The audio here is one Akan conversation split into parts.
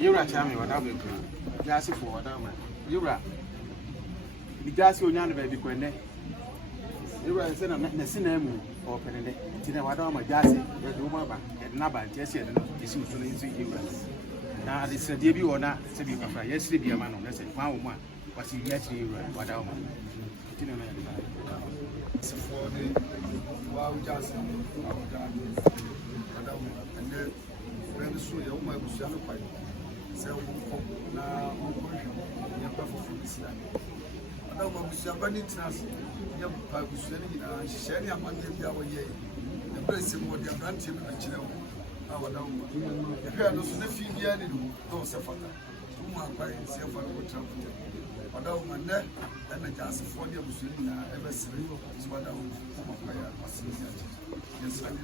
You're telling what I'm Gyaasehene for what I'm you're the Gyaasehene baby Kwende. You were saying I'm not seeing or Penny. Tina, what I'm a Gyaasehene, the woman, and Naba, Jessie, and the issue to you. Now, this a debut or not, to be a yesterday be a man on this, one woman was he yesterday, what I'm very soon, you might be shallow pipe. Sell now, you're perfect this time. I don't want to see a bunny trans. You're pipe was sharing a money the hour year. The blessing what you're granting with the children. Our down. The hair was the female, no suffer. Two more by self and travel. But now, my neck and the Gyaasehene for the ever sleep. So, what I was yes, I did.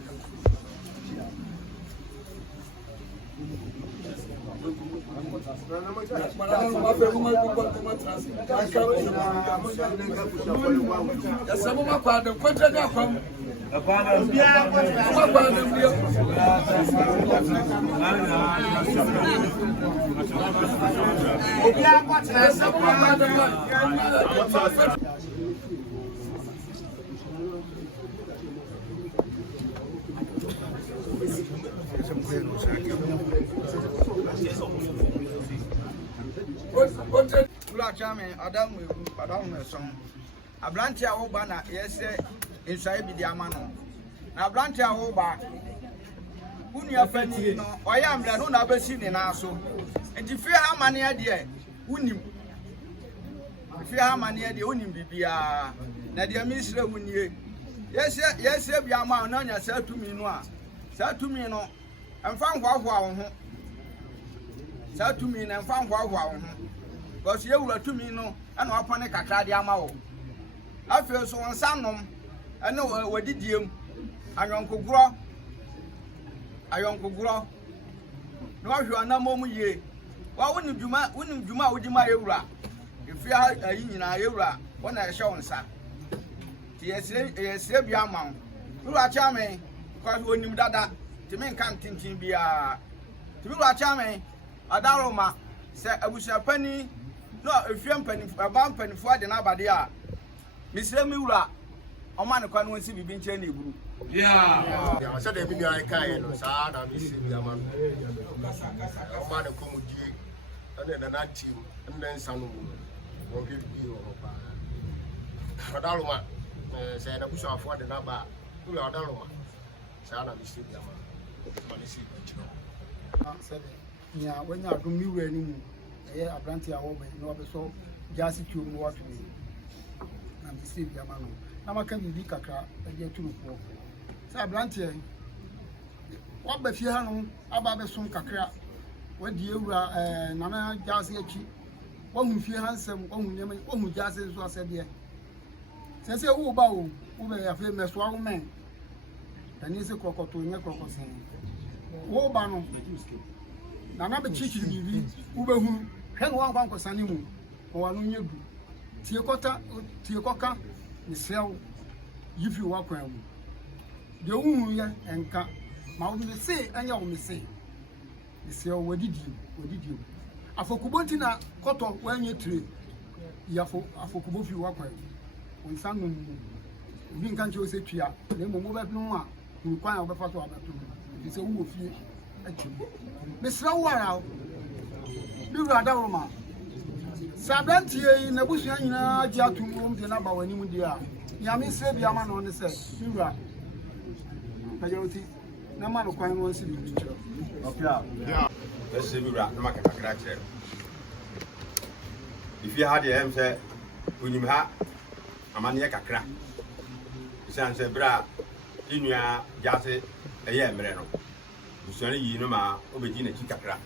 Adam song. A blantia obana, yes, inside the amano. A blantia oba. Unia Fenny, no, I am the no never seen in our so. And if you have money idea, unim. If you have money idea, unim be a Nadia Misra Unie. Yes, yes, be a man on yourself to me no. Say to me no. And found wow. Say to me and found wow. Because you were to me no, and upon a cacadi amao. I feel so on Sanum, ɛne wadidiem ayɔnkogorɔ na wahwɛ anamɔ mu yie wa wonim dwuma a wodi ma yɛwura efia ayi nyinaa yɛwura wɔna ɛhyɛ wo nsa ti yɛsire bi ama wo wura kyɛ me because wonim dada ti me nka ntintin bia ti wura kyɛ me adaroma sɛ abusuapani no efia mpanifo ade na abade a misire mi wura ɔma ne kwa no nsi bibi nkyɛn na eburu yeah sɛ da bi ni ai kai no saa na mi si bi ama no ɔma ne komudie ɛna na team ɛna nsa no mu wɔn hwɛ bi wɔ pa adaroma sɛ na busuafo ade na ba wura adaroma saa na mi si bi ama ma ne si bi kyerɛ sɛ nya wanya adom mi wura ni mu ɛyɛ abranti a wɔbɛ na wɔbɛsɔ Gyaase tuo mu wato ni na mi si bi ama no na maka bibi kakra ɛde aturu po sɛ abranti wɔba fie ha no aba bɛsom kakra wadi ewura nana Gyaase akyi wɔhu fie ha nsɛm wɔhu nyɛma wɔhu Gyaase nso asɛdeɛ sɛ wo ba wo bɛ afei mɛsoa wo mɛn ɛne sɛ krɔkɔto nyɛ krɔkɔsen wo ba no nana bɛ kyikyi bibi wo bɛ hu hwɛ no wankwa nkɔsane mu wɔwa no nyɛ du tie kɔka ne sɛw yifi wakwan mu de wohu yɛ enka ma wo me se anya wo me se ne sɛw wadidi afokubo ntina kɔtɔ wanya tire yafo afokubo fi wakwan wo nsa no mu obi nka nkyɛ wo sɛ tua na mmom wo bɛ no a kwan a wo bɛfa so abɛto no sɛ wo fie akyim mesrɛ wo ara bi wura dawroma sabrantie yi na busua nyinaa gye atum wom de na ba wani mu de a nyame srɛ bi ama no ne sɛ bi wura pagawti na ma no kwan won si bi kyerɛ yeah ɛsɛ bi wura na maka kakra kyerɛ ifie ha de hem sɛ onim ha amane kakra isan sɛ bra inua Gyaase ɛyɛ mmerɛ no busua yi no ma obedi na ki kakra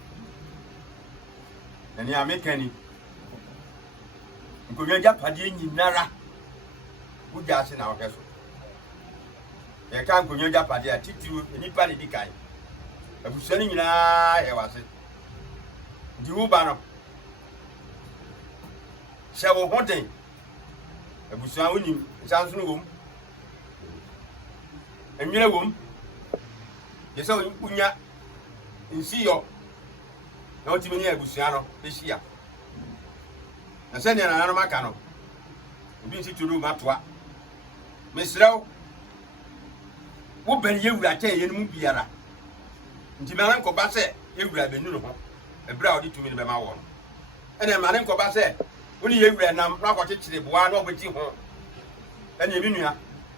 na ni amekani nkonya Gyapadeɛ nyinara wo Gyaase na wɔkɛ so yɛ ka nkonya Gyapadeɛ titiwo nipa ne dikai abusua no nyinaa yɛ wase di wo ba no hyɛ wo hoden abusua wonim sanso no wom enwere wom yɛsɛ wonya nsiyɔ na wotimi ne abusua no ehyia na sɛ nea nananom aka no obi nsi turu matoa mesrɛw wo bɛn yɛwura kyɛn yɛ no mu biara nti mane nkɔba sɛ yɛwura bɛnu no ho ɛberɛ a wode tumi no bɛma wɔ no ɛne mane nkɔba sɛ wone yɛwura nam na akɔkyekyere boa na wɔbɛti ho ɛne ɛmi nua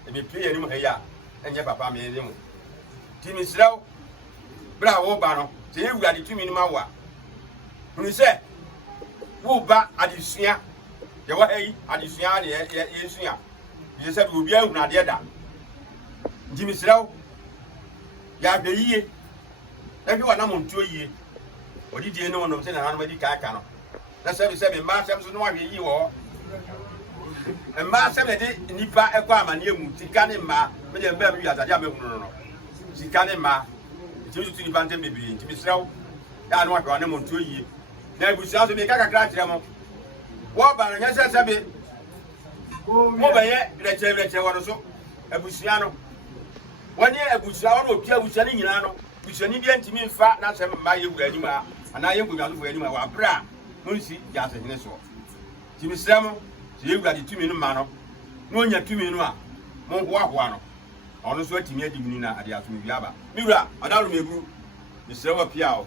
ɛbɛpie yɛ anim ha yi a ɛnyɛ papa meɛde mu nti mesrɛw berɛ a woba no sɛ yɛwura de tumi no ma wo a hunu sɛ woba adesua yɛwɔ ha yi adesua ne yɛsua yɛ sɛ obiara hunu adeɛ da nti mesrɛw yɛahwɛ yie na hwɛ wanamontuo yie ɔdidie ne wɔnom sɛ nananom adi kaaka no na sɛbi mmaa asɛm so no wahwɛ yie wɔ hɔ mmaa asɛm na de nnipa ɛkɔ amanneɛ mu sika ne mmaa mede mbaa mi wiasade a mahunu no sika ne mmaa nti metutu nnipa ntɛm bebree nti mesrɛw yɛ a ne wahwɛ wanamontuo yie na abusua so meka kakra kyerɛ mo wɔba no nyɛ sɛ sɛbi mobɛyɛ brɛkyerɛ wɔ no so abusua no wɔne abusua wɔne otua abusua no nyinaa no busuani bi ntimi mfa na sɛ mma yɛwura anim a anaa yɛnkonnwadofo anim a wɔabrɛ a monsi Gyaasehene soɔ nti mesrɛ mo sɛ yɛwura de tumi no ma no na ɔnya tumi no a monhoahoa no ɔno nso atumi adi mu ni na ade asomdwie aba me wura adaworo meburu mesrɛ wɔ pia o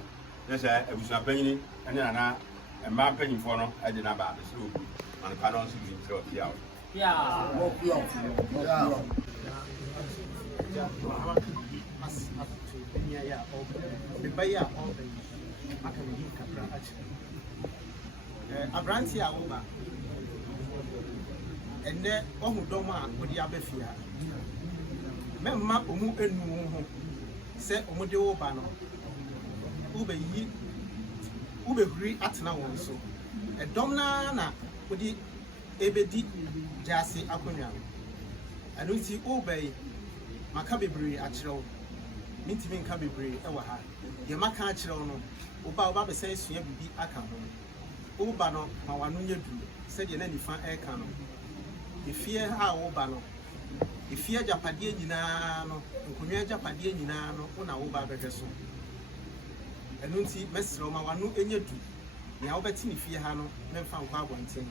ne sɛ abusua panyini ɛne nana mmaa mpanyimfoɔ no ɛde no aba mesrɛ obu manepa no nso bi mesrɛ wɔ pia o abranti a woba ene ohu dom a wodi abafia memma omu enu ho se omode woba no ubehuri atena won so edom na wodi ebedi Gyaase akonwa ɛno nti wobɛyi maka bebree akyerɛ wo mentimi nka bebree ɛwɔ ha deɛ maka akyerɛ wo no woba bɛsɛ asua biribi aka ho woba no ma wano nyɛ duru sɛdeɛ na nifa ɛka no efie a woba no efie agyapadeɛ nyinaa no nkonnwa agyapadeɛ nyinaa no wo na woba bɛhwɛ so ɛno nti mɛsrɛ wo ma wano nyɛ duru nea wobɛte ne fie ha no memfa nkɔ abɔnten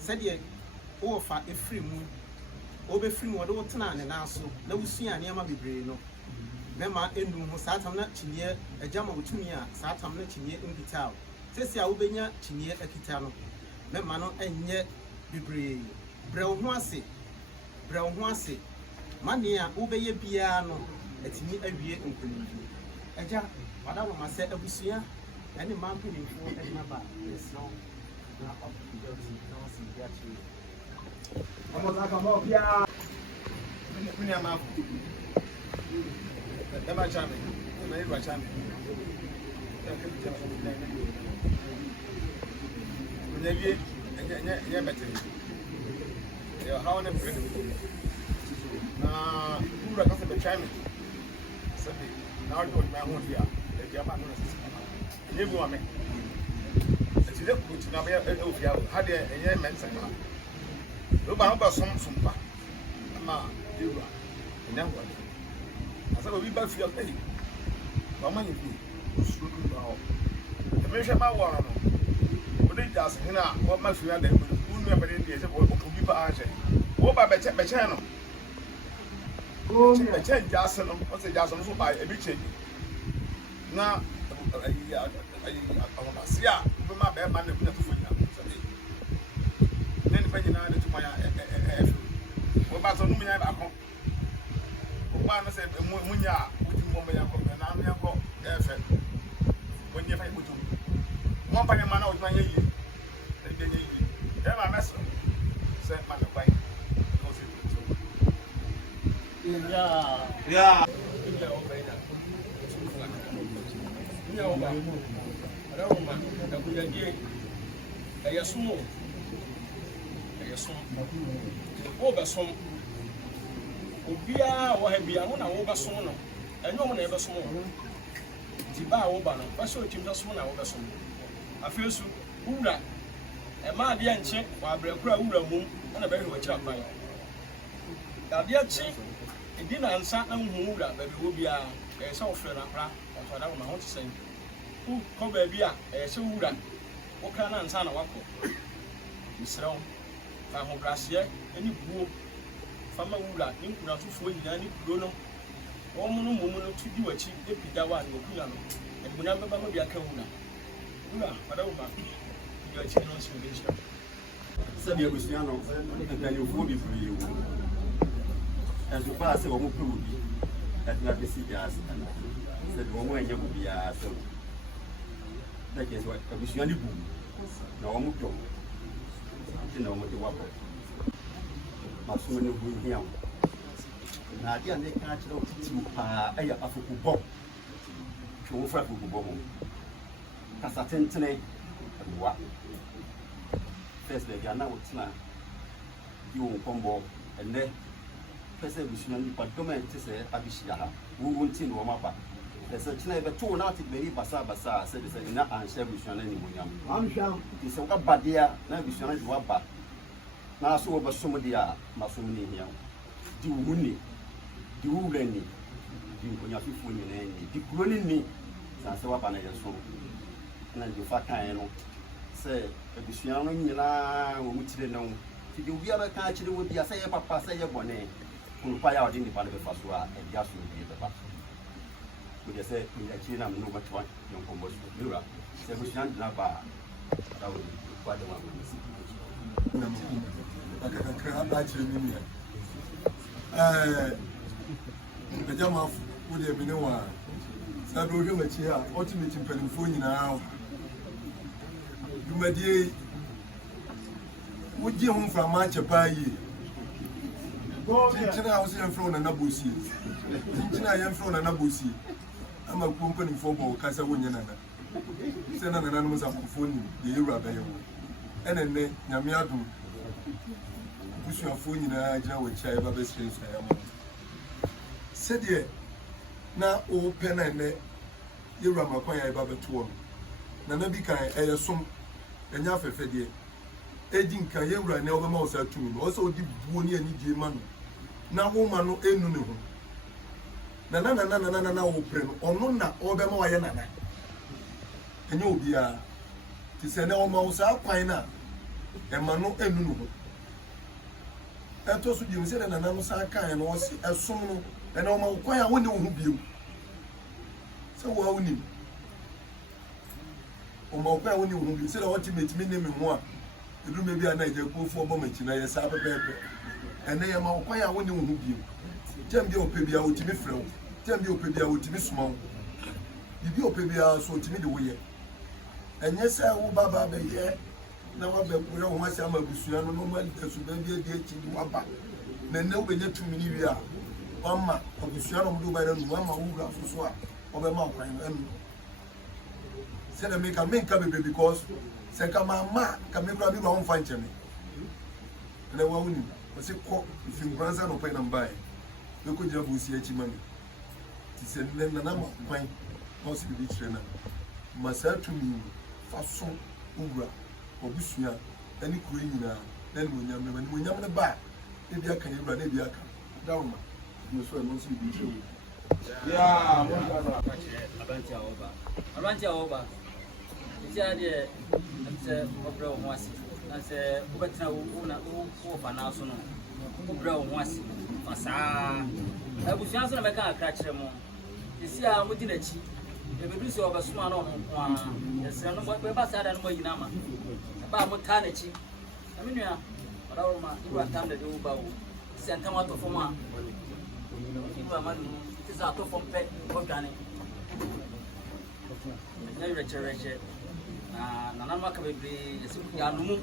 sɛdeɛ wofa efiri mu wobɛfiri mu wɔde wo tena ne nan so na wosua nneɛma bebree no mɛma ɛnu ho saa tam na kyiniiɛ agya ma wotumi a saa tam na kyiniiɛ nkita wo sɛsi a wobɛnya kyiniiɛ akita no mɛma no ɛnyɛ bebree brɛ wo ho ase ma nea wobɛyɛ biara no atumi awie nkonimdi agya wada wo ma sɛ abusua ɛne ma mpanimfoɔ ɛde naba ɛsrɛ wo na ɔpɛpɛgya wo si na wɔsi bi akyerɛ Gyaasehene a wɔma firi ada mu unu abɛde deɛ sɛ obi pa ahyɛ wo ba bɛkyɛ no bɛkyɛ Gyaase no ɔsɛ Gyaase no so ba ebi kyɛ na ɔmase a wobɛma bɛɛma no kunya tofo nyina sɛde ne nipa nyinaa ne tuma ɛfiri wɔba sɛ no munya baako wɔba no sɛ munya a wotumi bɔ mɛyɛnkɔ na mɛyɛnkɔ ɛfɛ wɔnyɛ fa yɛkɔtum wɔmpa ne ma na wotuma nyɛ yie Obia wa bia mo na wo ba so no enyo mo na e be so mo ti ba wo ba no ba so tim da so na wo be so afesu wura e ma de enche wa abrekura wura mum na be hwe kira kwan ade achi edi na nsa na hu wura ba bi wo bia e se wo fre na pra o da wo ma ho tsen ku ko ba bia e se wura wo kra na nsa na wako misrawo fa ho brase eni buo fama wura ni nkura sofo nyina ni kuro no wo mu no mu no tudi wachi epida wa ni okunya no eduna baba ma bia ka wura pada wo ba yo achi no so be sha sabe abusua no mpanyofo bi firi wo aso pa se wo mu puru bi atna besi Gyaase ana se wo mu anya bu bia so da ke so abusua ni bu na wo mu to na wo mu de wapo maso ne bu hia na ade ne ka kyerɛ wo titi pa ɛyɛ afokubɔ twɛ wo fa afokubɔ ho kasa tentene wa first day na wo tena di wo kombo ene first busua ni pa domain te sɛ abihia ha wo wonti no ma ba sɛ tena be to na ati be basa sɛ de sɛ na anhyɛ busua na ni monyam anhwa ti sɛ wo ba dia na busua na di wa ba na so wo bɛsom dia masom ni hia di wo ni di wo wurani di nkonya fifo nyina ni di kuro ni sa sɛ wa ba na yɛ so na di fa kan no sɛ abusua no nyina wo mutire no ti di obi aba ka kyerɛ wo bia sɛ yɛ papa sɛ yɛ bɔne kun pa ya odi ni ba no befa so a ɛdia so bi bɛba wo de sɛ ni akyi na no batwa yɛ nkombo so mira sɛ abusua ndina ba da wo kwa de wa si na mo akakra abakyerɛ mi nia ɛjama wo de bi ne wa sabe wo hwɛ machi a ultimate mpanimfoɔ nyinaa dumadie wogye ho mframa akyɛ paa yie kyinkyini a wo sɛ yɛmfrɛ wo nana bosie kyinkyini a yɛmfrɛ wo nana bosie ama kuo mpanimfoɔ bɔ wo ka sɛ wonyɛ nana sɛ na nana nom sɛ akɔfoɔ nim deɛ yɛwura bɛyɛ wo ɛne nnɛ nyame adom busua abusuafo nyinaa gyina wɔ kyia eba bɛsiri nso ya mo sɛdeɛ na o pɛ na ne yɛwura makwan ya eba bɛto no na bi kan ɛyɛ som ɛnya afɛfɛ deɛ edi nka yɛwura ne ɔbɛma wo sa tumi no ɔsɛ odi buo ne ani die ma no na wo ma no enu ne ho na wo pɛ no ɔno na ɔbɛma wa yɛ nana ɛnyɛ obiara ti sɛ ne ɔma wo sa kwan na ɛma no enu ne ho ɛtɔ so bi mu sɛ na nana no sa kan no ɔsi ɛsom no ɛna ɔma wo kwan a wo ne wo ho bio sɛ wo a wo nim ɔma wo kwan a wo ne wo ho bio sɛ na wɔte metimi ne me ho a edume bi a na ɛgya kuofo ɔbɔ makyi na yɛ saa pɛpɛɛpɛ ɛnɛ yɛ ma wo kwan a wo ne wo ho bio gyam bi a ɔpɛ bi a wotimi frɛ wo gyam bi a ɔpɛ bi a wotimi soma wo bibi a ɔpɛ bi a so wotimi de wo yɛ ɛnyɛ sɛ wo baba bɛyɛ na wabɛkura wo ho asɛ ama abusua no na ɔma asuban bi adi akyi de waba na ɛnɛ wobɛnya tumi no wie a wama abusua no ɔmde wobɛyɛ no wama wo wura so so a ɔbɛma wo kwan no ɛnu sɛdeɛ menka bebree because sɛ nka mama ka mekura bi wura wo mfa nkyɛ me ɛnɛ wa wonim ɔsɛ kɔ mfinkransa na ɔpɛ na mbaeɛ bɛkɔ gyina bɔsi akyi ma me nti sɛ nnɛ nana ma kwan na ɔsɛ bibi kyerɛ no ma saa tumi fa so wowura ɔbusua ɛne kuro nyinaa na animonyam no animonyam no ba a ebi aka yɛwura na ebi aka dawoma no so ɛno nso bibi kyerɛ wo Abranti awoba isi ade sɛ ɔbrɛ wo ho ase na sɛ wobɛtena wo na wo fa na so no wobrɛ wo ho ase fa saa abusua so na bɛka akra kyerɛ mo isi a modi n'akyi ebedu sɛ ɔbɛsoma na ɔno nko a yɛsrɛ no bɛba saa da no mayina ma ɛba a motaa n'akyi na me nua ɔdawroma iwura tam da de wo ba wo sɛ ntam atɔ fam a iwura ma no te sɛ atɔ fam pɛ ɔdwane na yɛrekyerɛkyerɛ na nananom aka bebree yɛsɛ yɛanomu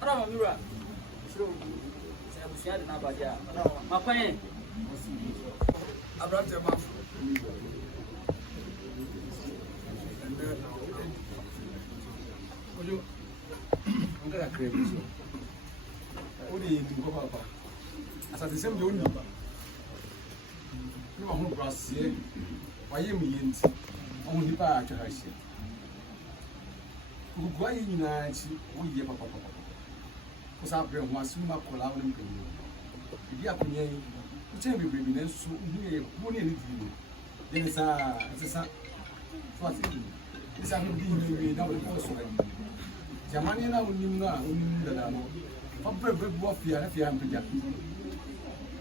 ɔdawroma miwura sɛ abusua de no abagye a makwan abrante mafo ojo ngara krebi so odi ndi ko papa asate sem de oni ni ma ho brasie waye mi yenti on nipa a twara hye gugu ayi nyina chi wo ye papa ko sa bre ho asu ma kola wo mpem bi akonya yi uche bebrebe na nso hu ye wo ne ni di ni sa sesa so ati isa hu di ni na wo ko so jamani na unim na unim dada no fa brebe bu afia na fia mpja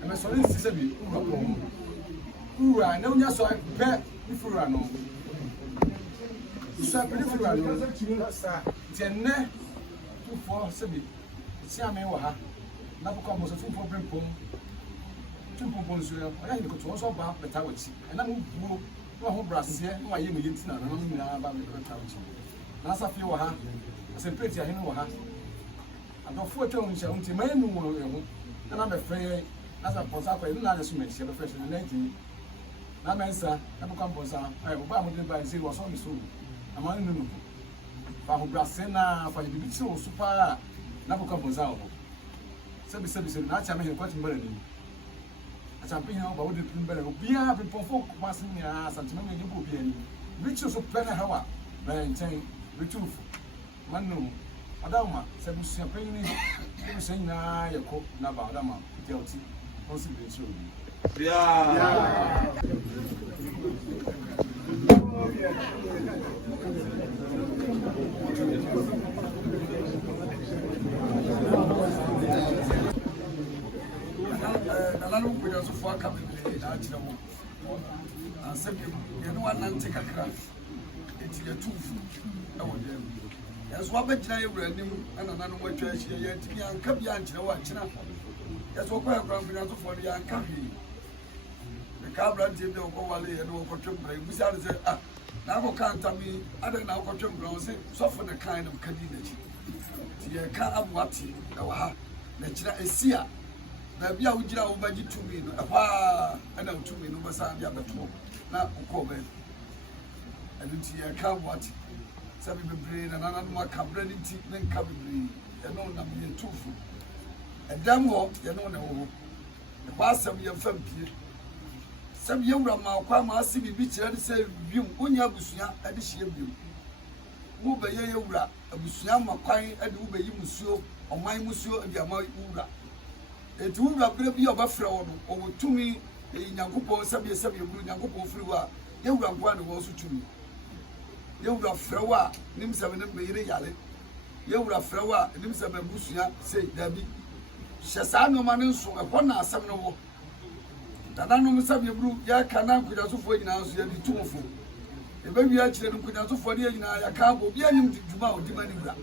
e me so ni sise bi ura na unya so pe ni fura no so pe ni fura no tienne tu fo se bi si ame wa ha na bu ko mo so tu fo brempom tu pompom so ya ya ni ko to so ba beta wachi e na mu buo na ho brasie na wa ye mu yenti na no nyina ba me ko ta wachi na safi wa ha asempeti ahene wa ha adofo atwa hun hye nti manu wo ehu na me frɛ asa ponsa kwa ina na so me hye be fresh na nti na mensa na bu kan ponsa ai bo ba mo de ba nsi wo so mi so amanu nunu fa ho brase na fa bibi ti wo super na bu kan ponsa wo sebi na acha me he kwati mbara ni acha pe he ba wo de mbara obia be ponfo ma se ni a santima me nyibo obia ni rich so pena hawa na nchen retufu manu adama se busia penni se se nyina yeko na ba adama delti consideration nalalo kuya so fo aka bebree na akyerɛ mo asɛbi yɛne wanante kakra ɛti yɛtufu ɛwɔ dɛm yɛso wabɛgyina yɛwura anim ɛna nanom atwa ahyia yɛntimi yɛanka bi ankyerɛ wɔ akyena yɛso wɔkɔ yɛkora mfinansofoɔ no yɛanka hwee meka aberanteɛ bi a wɔkɔwale yɛne wɔkɔtwe mbra yɛbusa no sɛ na akɔka ntame adɛn na wokɔtwe mbra wo sɛ sɔfo ne kan no mka di n'akyi nti yɛka aboate ɛwɔ ha na kyerɛ ɛsi a baabi a wogyina wo bagye tumi no ɛhɔ a ɛna wotumi no wobɛsa de abɛtoɔ na wokɔɔ baabi ɛno nti yɛka aboate sɛbi bebree na nananom aka berɛ no nti ne nka bebree ɛno nam yɛtofo ɛdam hɔ yɛne wɔn ɛwɔ hɔ ɛkɔ asɛm yɛn fam pie sɛbi yɛwura ma ɔkɔ ama ase biribi kyerɛ de sɛ wiem wonya abusua ɛde hyia wiem wo bɛyɛ yɛwura abusua ma kwan ɛde wo bɛyi musuo ɔman musuo ɛde ama wura eti wura bere bi a ɔbɛfrɛ wɔ no ɔwɔ tumi nyankopɔn sɛbi buru nyankopɔn firi hɔ a yɛwura nkoa ne wɔn so tumi yɛwura frɛ wɔ a nim sɛ ne bɛyere yale yɛwura frɛ wɔ a nim sɛ bɛbusua sei dabi hyɛ saa nneɛma no nso ɛhɔ na asɛm no wɔ dananom sɛbi buru yɛka na nkonyasofo nyinaa nso yɛde tumfo ɛbɛwi akyerɛ no nkonyasofo ne nyinaa yɛka abɔ obi anim dwuma a ɔdi ma ne wura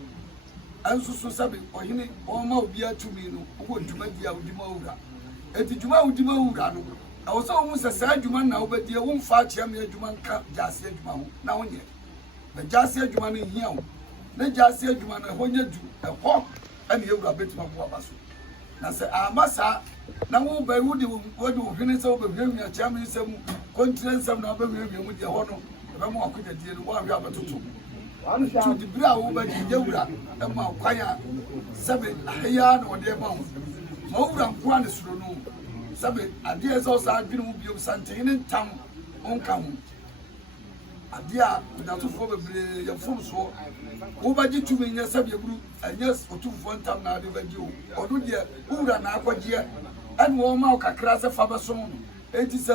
ɛnso so sɛbi ɔhene ɔma obi atumi no wɔ dwuma di a ɔdi ma wura eti dwuma a ɔdi ma wura no ɛwɔ sɛ wɔn sɛ saa dwuma na wɔbɛdi wɔn mfa akyerɛ me adwuma nka gyaase adwuma ho na wɔnyɛ na gyaase adwuma no nhia wo na gyaase adwuma no ɛhɔ nyɛ du ɛhɔ ɛna yɛwura bɛtuma bo aba so na sɛ ama saa na wo bɛ wo de hwene sɛ wo bɛ hwene akyerɛ me nsɛm kɔntire nsɛm na wo bɛ hwene mu deɛ hɔ no ɛbɛma akɔnyadie no wɔahwɛ abɛtoto tu di bere a wo bɛ di yɛwura ɛma kwan a sɛbe ahɛya na ɔde ɛma wo ma wowura nkoa ne soro no sɛbe adeɛ sɛ ɔsaa adwene mu biom santene ne ntam ɔnka ho adeɛ a onyatofoɔ bebree yɛfom soɔ wobɛgye tumi nyɛ sɛbe yɛburu ɛnyɛ ɔtumfoɔ ntam na ade bɛgye wo ɔno deɛ wowura na akɔgyeɛ ɛne wɔma wo kakra sɛ fa bɛsom no enti sɛ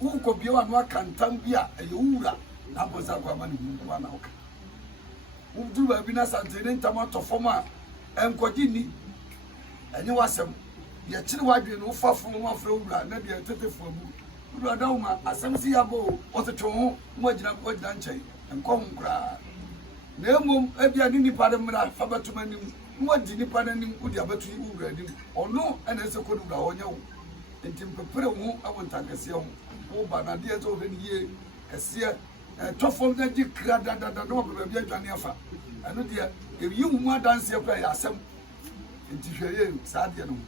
wokɔbie wa no aka ntam bi a ɛyɛ wowura na Amponsa akɔ ama ne hu wa na woka woduru baabi na santene ne ntam atɔ fam a ɛnkɔgye ni ɛnyɛ wasɛm yɛkyere wadwe no wofa fo ma afrɛ wura na deɛ tetefo abu wura da wo ma asɛm si yɛabɔ ɔtetwe ho mo agyina nkyɛn nkɔ ho koraa na mmom ebia ne nipa de mmra fa bɛtom anim na wadi nipa no anim wode abɛto wura anim ɔno ɛna ɛsɛ kɔde wura ɔnyɛ wo nti mpepere ho awɔ ntankɛseɛ ho woba na adeɛ sɛ wohwɛ no yie kɛseɛ ɛtɔfam na gye kra dadada na wɔpɛ baabi adwane afa ɛno deɛ ɛyi wo mu adanseɛ kora yɛ asɛm nti hwɛ yɛ saa deɛ no ho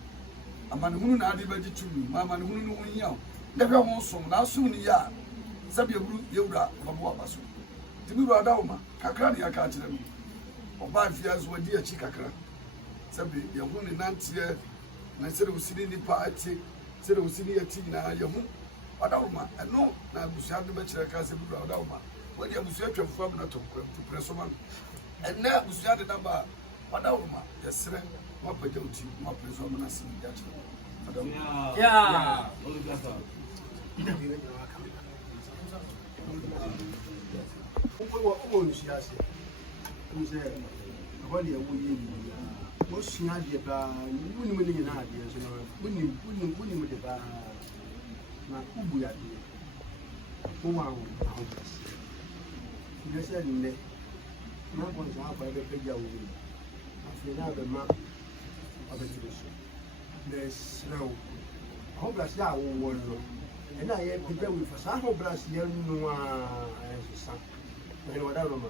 amanehunu na ade bɛgye tumi ma amanehunu no ho hia wo na hwɛ ho som na asom no yɛ a sɛbi aburu yɛwura ɔbɛbɔ aba so nti mi wura da wo ma kakra ne yɛka akyerɛ no ɔbaa mfia so wadi akyi kakra sɛbi yɛho ne nanteɛ na sɛde wo si ne nipa ate sɛde wo si ne yɛti nyinaa yɛho ɔda wo ma ɛno na abusua no bɛkyerɛ ka sɛ bi wura ɔda wo ma wɔde abusua twamfo am na tɔmprɛ so ma no ɛnɛ abusua de naba a ɔda wo ma yɛserɛ wapagya wo ti wapere so ɔmo na se bi akyerɛ Wọ́n ń ṣe àṣẹ. Wọ́n ṣe ẹ̀kọ́ ni ẹ̀wọ́ yé mi. Wọ́n sùn adìẹ bá wọ́n ní mo ní yẹn náà adìẹ ṣe náà wọ́n ní mo dé bá na ubu adìẹ. Wọ́n wà àwọn ọ̀sẹ̀. Ìgbésẹ̀ nílẹ̀ máa bọ̀ nsọ àpò ẹgbẹ́ pẹ́jà òwe. Àfihàn náà bẹ̀ má ọbẹ̀ tó so. Bẹ́ẹ̀ sẹ́rẹ̀ o. Àwọn bìràsì àwọn wọ̀ lọ. Ẹ̀nà yẹ pẹ̀pẹ̀ wò fà sáà àwọn bìràsì yẹn nù ẹ̀ sísan. Ɛna wada roma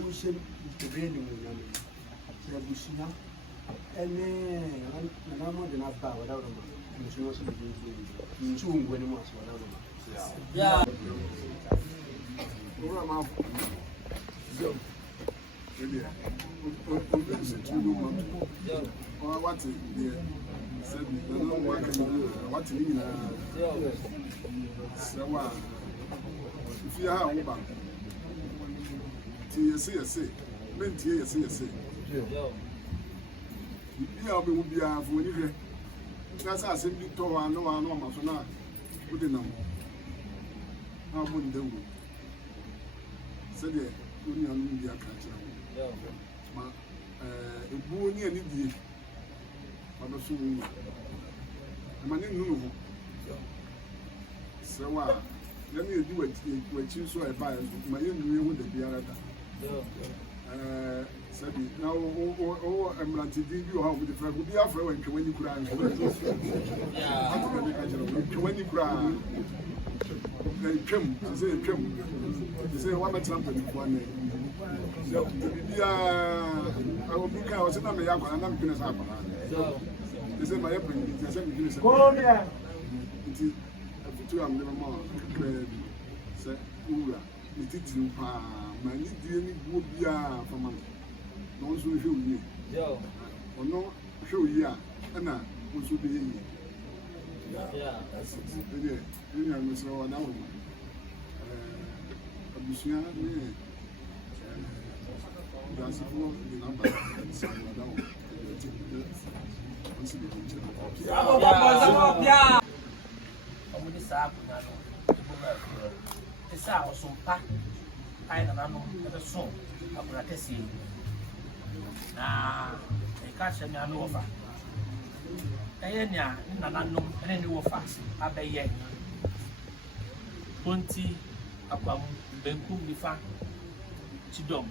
wo hyɛ bebree ne mu nyame sɛ abusua ɛne nana mo de n'aba wada roma nsuo sɛ bebree nsuo ngua ne mu ase wada roma owura ma afɔ zɛm ebi a obi nso tu no ma ɔwa wate deɛ sɛbi ɛno waka nyinaa wate ne nyinaa sɛ wa fie ha wo ba yɛse mentie yɛse bi a wobɛhu biara fo w'ani hwɛ na sɛ asɛm bi tɔ hɔ a na ɔma so na wode nam na wobɔ ndawuro sɛdeɛ wo nuanom bi aka kyerɛ wo ma ɛbuo ne anidie wabɛso wo wura ɛma ne nnu no ho sɛ wo a yɛne yɛdi w'akyi so a ɛbaeɛ so ma yɛnnue ho da biara da sabi na o emrantidi bi o ha o de fra bi afra wa ntwani kura an ntwani kura twam se wa metra mpani ko na so bi a o bi ka o se na me ya kwa na me kene sa kwa se ma ya pani ti se me kene sa ko ya nti afitu am de ma se ura ni titiri pa ma ni die ni buo bia fama no nso hwe onie ono show ya na musu be yi Yeah. Ni na musu wa na wo abusuya ni Gyaasefo di namba sa wa da wo Ọmọdé sáà kù náà lọ, ìgbóná ẹ̀fọ́. Ẹ sáà ọ̀sùn pa, káyọ̀ nàná nù, ẹ bẹ sùn, àbúrò akẹ́sì yìí. Na ẹ̀ka ahyẹ mi àná wọ̀fà. Ẹyẹ nìà ní nàná nù ẹni ní wọ̀fà abẹ́yẹ. Ponti akwamu benkum nifa chidom.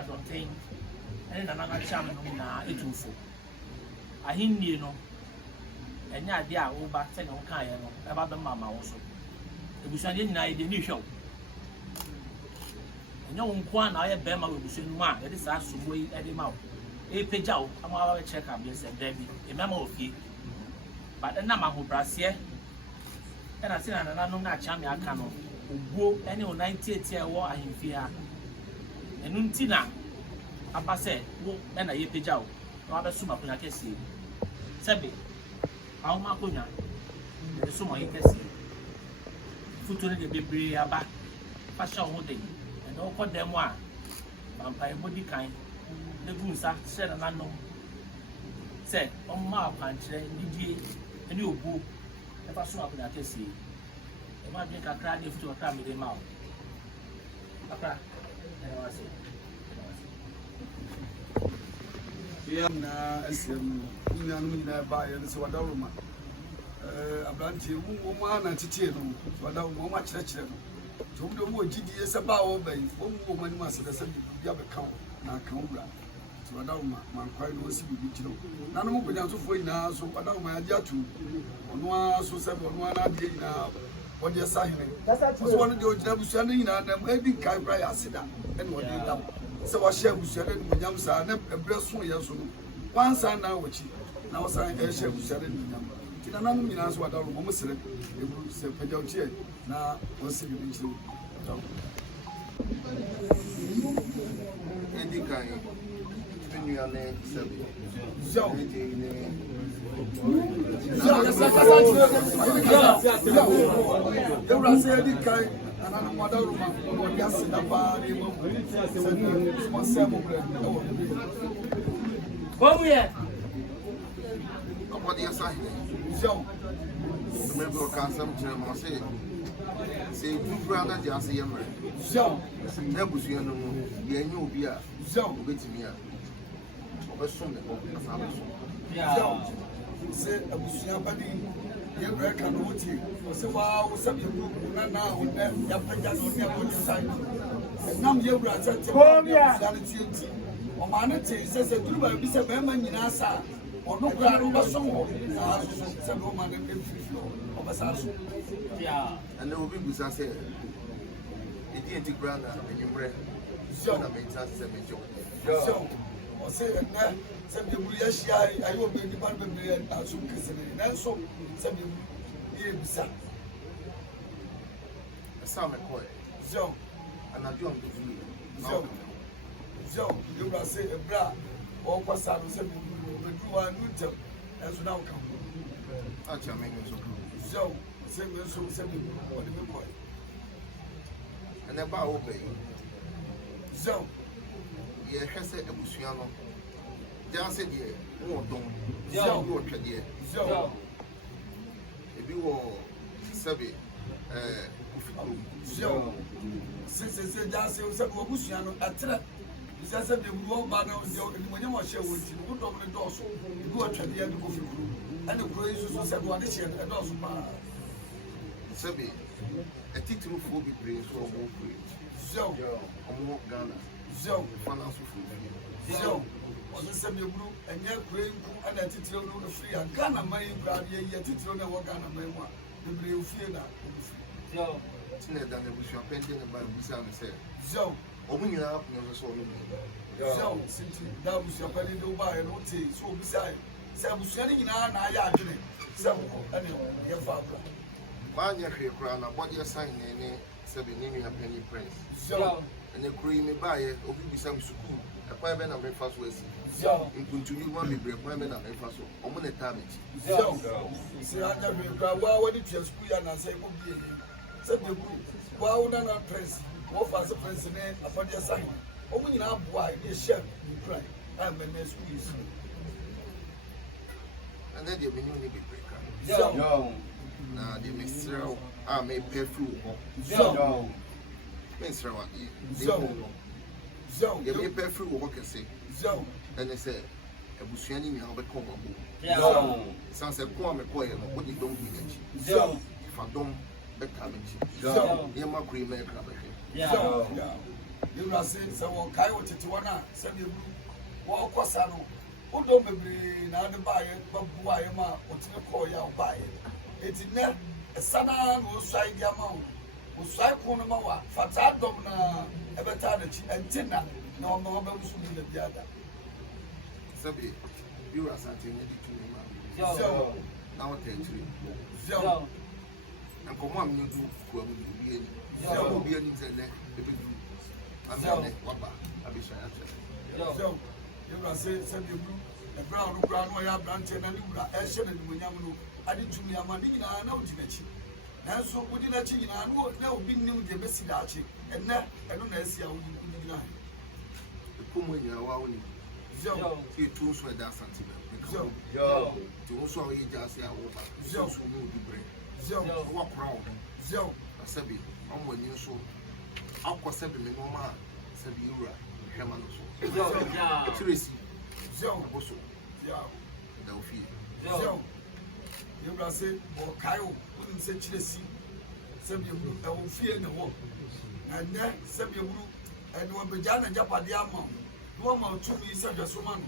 Adọ̀tẹ́yìn ẹni nàná n'akyàm nù na ètùfò. Ahinnie no. Ɛnyɛ adeɛ a woba sɛnea wokaeɛ no ɛba bɛma ama wo so abusuadeɛ nyinaa yɛde ne hwɛ wo ɛnyɛ wo nko a na woyɛ bɛrima wɔ abusua no mu a yɛde saa soboɔ yi ɛde ma wo ɛpagya wo ama woaba bɛkyerɛ kabeɛ sɛ daa bi ɛmɛma wɔ fie but ɛnam ahobraseɛ ɛna sɛ na nananom no akyame aka no obuo ɛne wo nan tietie a ɛwɔ ahemfie ha ɛno nti na aba sɛ wo ɛna yɛpagya wo na wabɛsom akonnwa kɛseɛ sɛbe ahoma akonnwa ɛde so ma ɔyɛ kɛseɛ foto no de bebree aba fa hyɛ wo ho den ɛna wokɔ dan mu a vampaeɛ bɔdi kan na gu nsa hyɛ nananom sɛ ɔmma akwankyerɛ nidie ne obuo ɛfa so akonnwa kɛseɛ ɛma adwene kakra de foto kakra mede ma wo kakra ɛna wase na asɛm nuanom nyinaa baeɛ no sɛ wadaroma aberanteɛ mu ana tetee no wadaroma ɔma kyerɛkyerɛ no nti ɔmde ɔmu wɔ gyidie sɛ baa wɔbɛyi ɔmu wɔ mu anim asɛdɛ sɛ biribi abɛka wo na aka wo wura nti wadaroma mankwae na ɔsi biribi kyerɛ wo nanom nkɔnyansofoɔ nyinaa so wadaroma yɛagye ato ɔno ara so sɛ ɔno ara adeɛ nyinaa wɔde ɛsa hene ɔsɛ wɔno deɛ ɔgyina abusua no nyinaa nam adi nkae kora yɛ aseda ɛne wɔde dam sɛ wahyɛ abusua no animuonyam saa na ɛberɛ so yɛ so no wansa na wɔkyi na wɔsan ɛhyɛ abusua no animuonyam nti nananom nyinaa so wada ɔmo sere ɛburu sɛ pagya wotiɛ na wɔsi biribi nkyerɛ wo Edi kan nua ne sɛbi Ewura sɛ edi kan nananom wada ɔma ɔde aseda paa ne mu sɛ wɔsɛ mo brɛ ɛwɔ Vamos, é? ɔbɔde ɛsa hene mmerɛ ɔka asɛm kyerɛ ma sɛ sɛ ɛdu kora na de ase yɛ mmerɛ na abusua no mu yɛnyɛ obi a wobɛtumi a ɔbɛsom ne hɔ asa bɛsom sɛ abusua bade yɛbrɛ ka no wotie ɔsɛ waa wo sɛ bɛbu na na wo nɛ yɛpagya no ne ɛwɔde sa ɛnam yɛwura sɛ abusua no tie nti ɔmaa no te sɛ sɛ duru baabi sɛ bɛrima nyinaa sa ɔno koraa no wobɛsom hɔ saa so sɛ bɛrima no ɛmfirifiri hɔ ɔbɛsa so ɛnɛ obi busa sɛ ɛdi nti koraa na anwummerɛ na mɛntina sɛ mɛkyɛw ɔsɛ ɛnɛ sɛ bɛburu yɛahyia ayɛ ɔbɛ nnipa no bebree asom kɛsɛ no nanso sɛ bɛburu yɛbisa ɛsa mɛkɔɛ anadwo a mdɔfiri yɛwura sɛ ɛberɛ a ɔkɔ saa no sɛ bɛduru hɔ a no ntam ɛnso na woka ho akyɛ me nso sɛ me nso sɛ bɛburu ɔde me kɔɛ ɛnɛ ba a wobɛ yi yɛhwɛ sɛ abusua no Gyaase deɛ wɔ dɔn ebi wɔ twɛdeɛ ebi wɔ sɛbe kofikuro sɛ Gyaase sɛ wɔbusua no ɛtrɛ bisa sɛ de wɔ ba na nimonyam ɔhyɛ wɔ nti no wodɔm no dɔɔso ebi wɔ twɛdeɛ ne kofikuro ɛne kuro yi soso sɛ wɔde hyɛ no ɛdɔɔso paa sɛbe atitirifoɔ bebree nso ɔmo kure ɔmo Ghana fa na so firi ɔno sɛ bɛburu ɛnyɛ kuro yi nko ɛna atitire no firi a Ghana man yi koraa de yɛyi atitire no ɛwɔ Ghana man mu a bebree ofie na ɔmfiri tina ɛda no abusua pɛnde ne ba abusa no sɛ ɔmo nyinaa pono so sɛ ɔno sinti da abusua pɛnde de wobaeɛ no wote sɛ obisae sɛ abusua no nyinaa na ayɛ adwene sɛ wokɔ ɛne yɛfa abra maanyɛ hwee koraa na bɔdeɛ sign ne sɛbe ne nua panyin prince ɛnɛ kuro yi mebaeɛ obi bisa me sukuu ɛkwan bɛ na mefa so asi nkuntumi wa bebree kwan bɛ na mefa so ɔmo ne taa m'akyi sɛ anya bebree wa wɔde tua sukuu ya na sɛ ɛkɔ bie ni sɛ bebree wa wo na na prince wɔfa sɛ prince ne afɔdeɛ sahin ɔmo nyinaa boa ne hyɛ ne kura a mbɛ na sukuu yi so ɛnɛ deɛ menye ne bebree ka na deɛ mesrɛ a mepɛ firi wo hɔ mensrɛ wo adeɛ deɛ mepɛ firi wo hɔ kɛse ɛne sɛ abusua no nyinaa wobɛka wɔ abo san sɛ ko a mekɔɛ no wode dɔm di n'akyi fa dɔm bɛka m'akyi nneɛma koro yi mɛɛkra bɛhwɛ yɛwura se sɛ wɔkae wɔ tete wɔn a sɛdeɛ wɔkɔ sa no wodɔm bebree na ade baayɛ bɛboaeɛ ma wɔtene kɔɔyɛ a wobaeɛ ɛti nnɛ ɛsa naa na wɔsuae de ama wo wɔsuae ko no ma wo a fataa dɔm na ɛbɛtaa n'akyi ɛnte na ɔma wɔbɛmu so mu da biada sɛbe yɛwura asante nyɛ de tumi ma na wota akyiri nkɔmmɔ a menyɛ du koa mu de obi anim sɛ nnɛ ɛbɛdu amene waba abɛhyɛ akyerɛ yɛwura se sɛdeɛ mu ɛberɛ a ɔno koraa na ɔyɛ aberanteɛ na ne wura ɛhyɛ no animonyam no ade tumi ama ne nyinaa na wodi n'akyi nanso wodi n'akyi nyinaa na obi nnim deɛ bɛsi daakye ɛnnɛ ɛno na asi a wodi gyina ɛkɔm nyinaa wawo ne sɛ ɛtu nso ɛda asante nti wo nso a woyɛ gyaase a woba nso ne wodi berɛ woakora wo ho na sɛbe ɔmmɔ ani nso akɔ sɛbe me nɔɔma a sɛbe yɛwura hwɛma no so ɛkyerɛ si ɛbɔ so da wo fie yɛwura se ɔkae wo wonim sɛ kyerɛ si sɛbiɛwuru ɛwɔ fie ne hɔ na nnɛ sɛbiɛwuru ɛne wɔbɛgyaa na agyapadeɛ ama wo na wɔma tumi sɛ hwɛ so ma no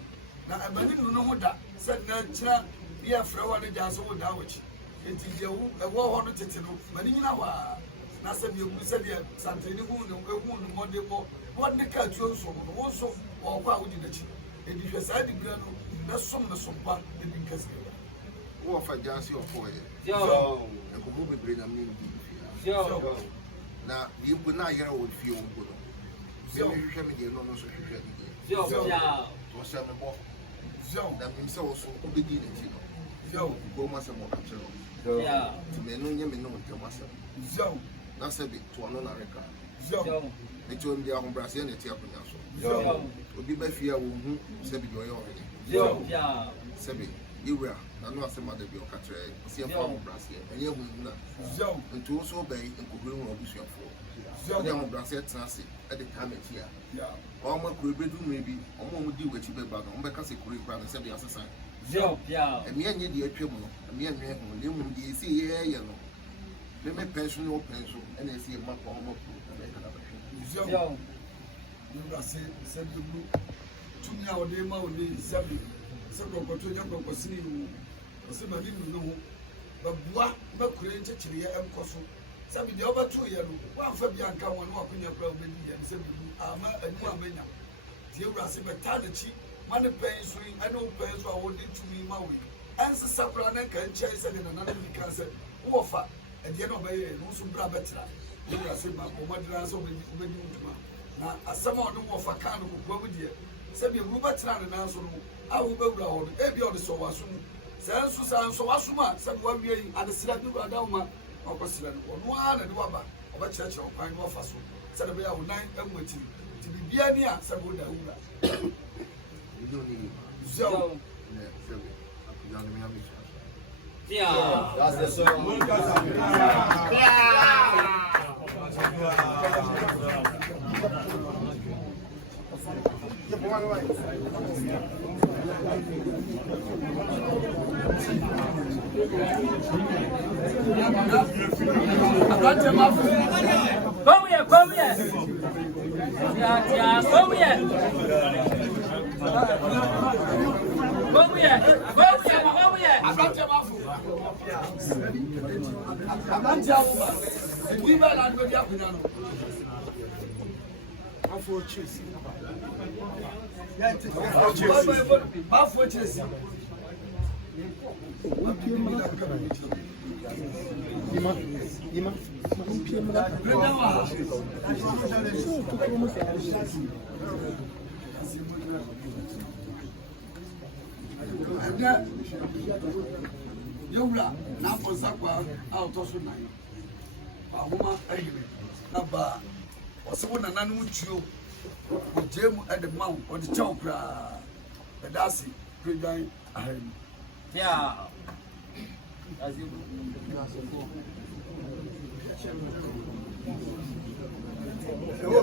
na ɛmani nu no ho da sɛ nnɛ kyerɛ ne yɛfrɛ wɔ ne gyaa so wo daa wɔkyi enti deɛ ɛwɔ hɔ no tete no mane nyina hɔ a na sɛbiɛwuru sɛdeɛ santene hu ne mmɔde bɔ wɔde ne ka atuo nso no wo nso wɔkɔ a wodi n'akyi enti hwɛ saa dibirɛ no na som ne sompa ɛdi nkɛsɛ wɔfa gyaase ɔkɔɔyɛ nkɔmmɔ bebree na mene ndi na deɛ mpo na ayɛrɛ wɔ fie wɔ mpo no mehwehwɛ me deɛ no no nso hwehwɛ ne deɛ ɔhyɛ me bɔ na menim sɛ wo so wobɛdi n'akyi no kukuom asɛm wɔka kyerɛ wo nti mɛno nyɛ me ne wo ntam asɛm na sɛbe toɔ no na reka nti ɔm de ahobrɛaseɛ na ɛte akonya so obi ba fie a wɔhu sɛbe deɛ ɔyɛ ɔhene sɛbe yɛwura na no asɛm ada bi ɔka kyerɛ ɔsɛ yɛfa ahobrɛaseɛ ɛnyɛ huhu na nti wo so wobɛyi nkɔhuri hu abusuafoɔ ne ahobrɛaseɛ tena ase ɛde taa m'akyi a ɔma kuro bɛdu mmerɛ bi ɔma di w'akyi bɛba no ɔmbɛka sɛ kuro kora no sɛbe asesa ɛmeɛ nyɛ deɛ atwa mu no ɛmeɛ nwɛ ho na mmom deɛ ɛsɛ yɛyɛ no mepɛ so ne wopɛ so ɛna ɛsɛ yɛ mapa ɔma kuro na mɛkada bɛhwɛ yɛwura se sɛbiɛwuru tumi a ɔde ma wo ne sɛbe sɛ dɔkɔtɔ nyɛ dɔkɔsini wo ɔsɛ mane nu no ho bɛboa bɛkura nkyekyereɛ ɛnkɔ so sɛbi deɛ wobɛtoo yɛ no woamfa bi anka ho ne wakonya kora wobɛdi yɛ no sɛ bibu ama anim amanya nti yɛwura se bɛtaa n'akyi ma ne pɛn so yi ɛne wo pɛn so a wode tumi ma wo yi ɛnsesa koraa ne nka nkyɛe sɛdeɛ nananom bi ka sɛ wowɔfa ɛdeɛ na ɔbɛyɛ no nso berɛ a bɛtera yɛwura se ma ɔmadena sɛ wobɛdi wo dwuma na asɛm a ɔne wɔfa ka no kokoa mu deɛ sɛbiɛwuru bɛtena ne nan so no a wobɛwura hɔ no ebi ɔde sɔ w'aso mu sɛ nso saa nsɔ w'aso mu a sɛbi wawie yi adesira bi wura da wo ma ɔkɔsira no ɔno ara na de waba ɔbɛkyerɛkyerɛ ɔkwan na wafa so sɛde bɛyɛ a wo nan amu akyiri nti biribiara ni a sɛbi woda wura Come here. Yeah, come here. ɛnɛ yɛwura na Amponsa Kwaa a ɔtɔ so 9 ahoma ayiri na baa ɔsɛ wo nananom tuo ɔgye mu ɛde ma wo ɔde kyɛw koraa ɛda ase pɛdwan ahanu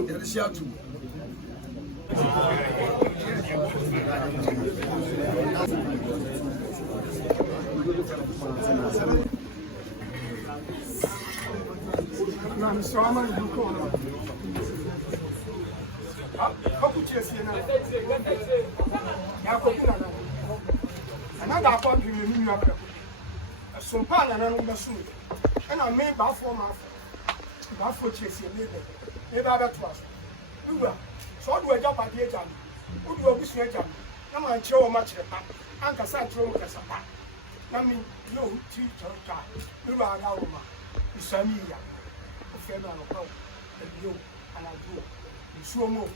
yɛde hyɛ atom so do a job at the jam. Who do a business jam? No man show much. Uncle Santro Casapa. Nami, no teacher, you are our woman. Samia, a friend of a and you and I do. You show more.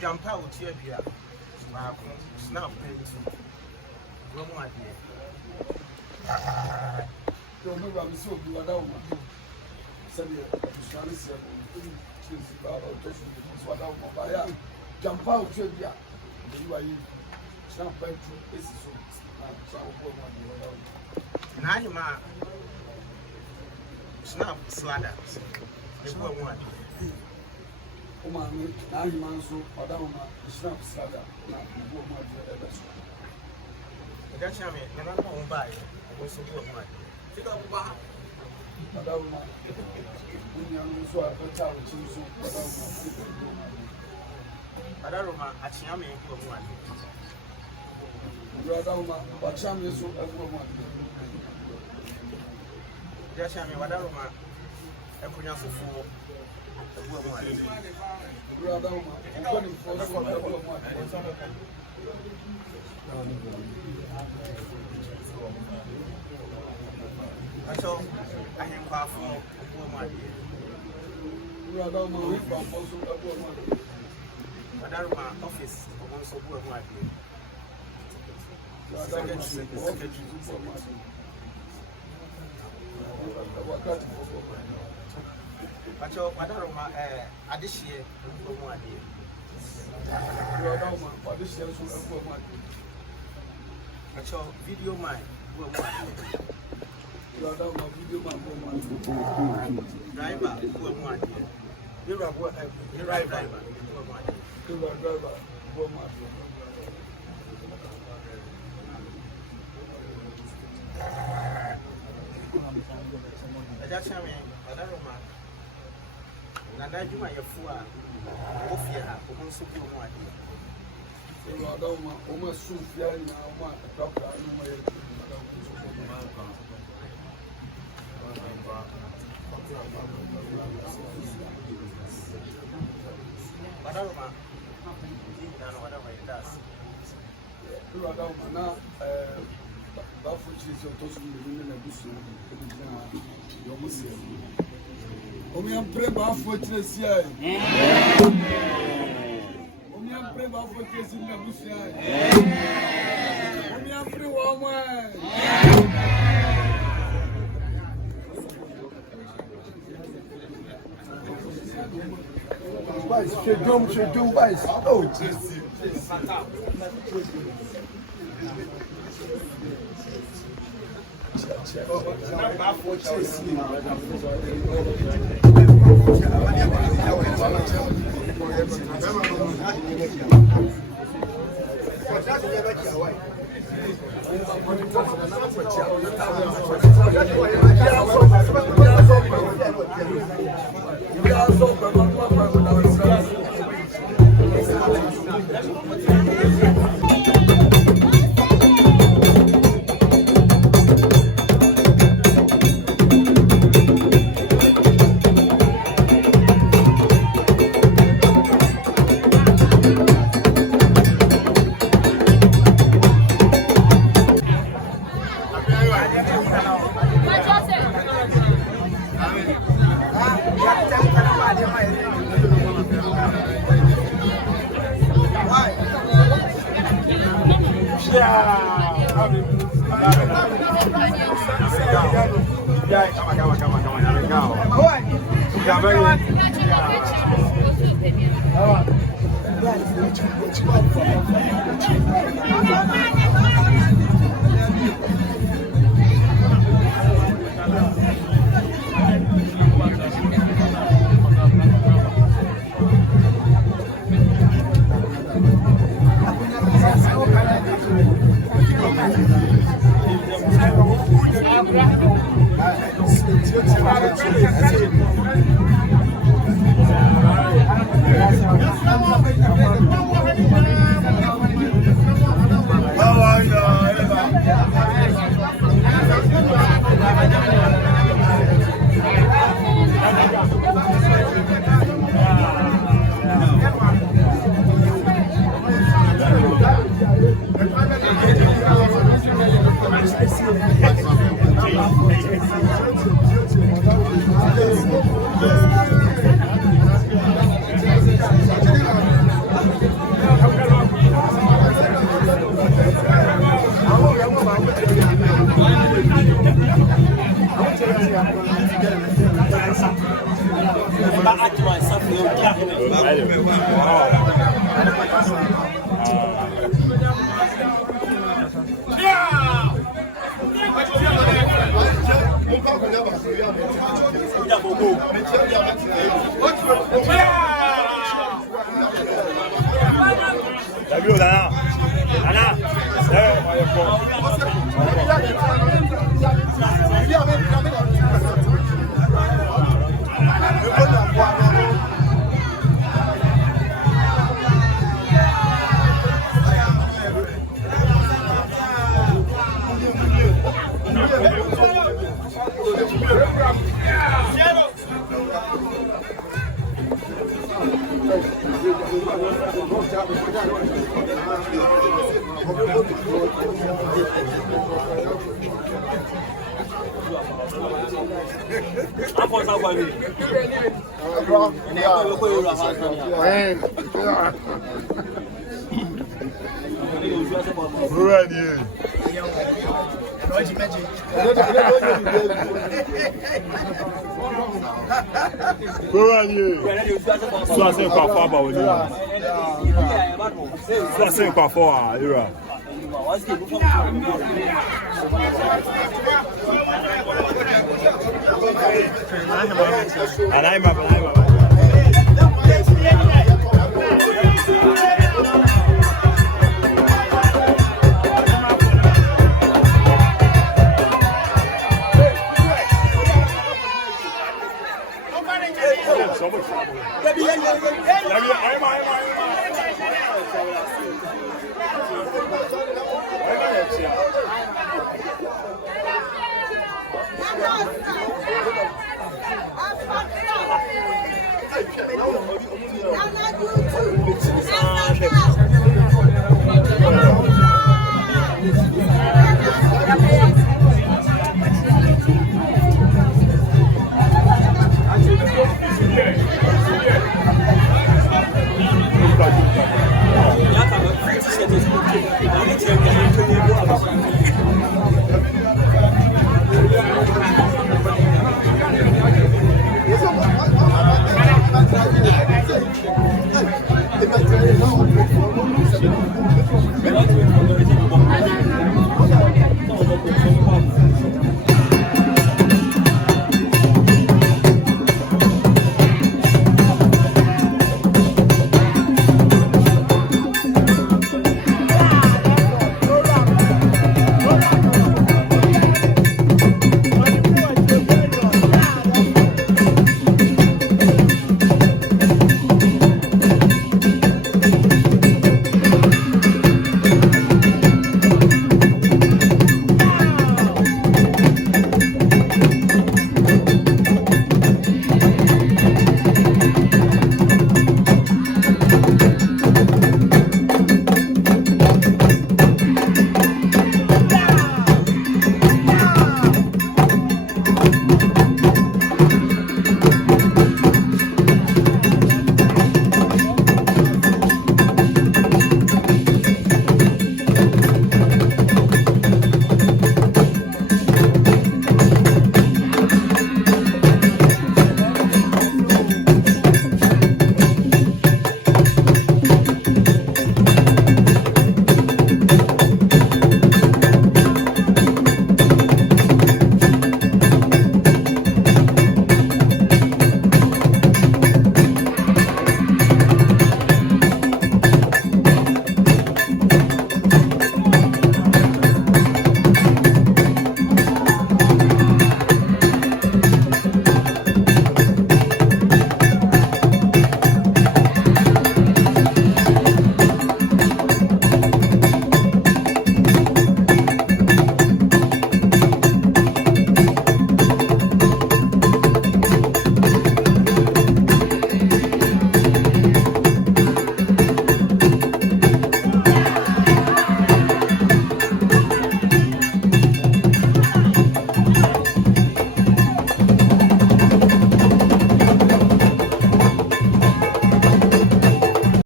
Jampa will tear here. Snap into Romo idea. Don't know what so good. I don't know. Send you to Shanice. Jump out here. You are in. Snap into is so. Now you ma snap sladder. The poor one. Umami na himanso odawma snap sada na buo ma de ebeso Ega chame na na mo ba e wo so buo ma tika buba odawma unya nso akota wo chinso Adaroma achiame buo ma odawma bachame so buo ma Ega chame wadaroma ekunya fufu Pacho wadaroma adishie mu ade. Wadaroma adishie so ebu mu ade. Pacho video man bu mu ade. Wadaroma video man bu mu ade. Driver bu mu ade. Driver bu mu ade. Driver bu mu ade. Aja chame wadaroma Nada Juma Yafua, Ofia, Omonsu Mwadi. Rodoma, Oma Sufia, Nama, Doctor, Padalma, whatever it does. Rodoma, now, Bafuchi is your toast in the women of Busu, your Muslim. Omi am pray ba for Tracy. Omi am pray ba for Tracy na busia. Omi am pray wa mo. Vai, chegou, vai. Oh, Tracy. Amponsa kwa ni. Ni kwa kwa yura ha. Already. So I say kwa far ba woni. So I say kwa far ira. Anaima.